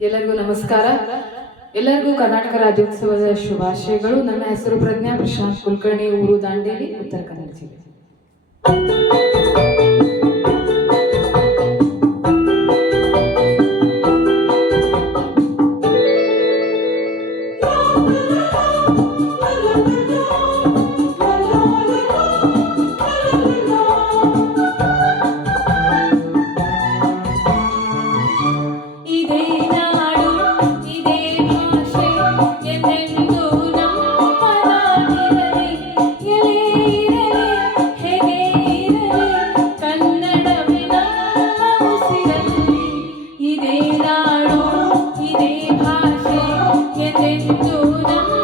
ಎಲ್ಲರಿಗೂ ನಮಸ್ಕಾರ. ಎಲ್ಲರಿಗೂ ಕರ್ನಾಟಕ ರಾಜ್ಯೋತ್ಸವದ ಶುಭಾಶಯಗಳು. ನನ್ನ ಹೆಸರು ಪ್ರಜ್ಞಾ ಪ್ರಶಾಂತ್ ಕುಲಕರ್ಣಿ, ಊರು ದಾಂಡೇಲಿ, ಉತ್ತರ ಕನ್ನಡ ಜಿಲ್ಲೆ. no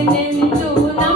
ఎన్నెందునా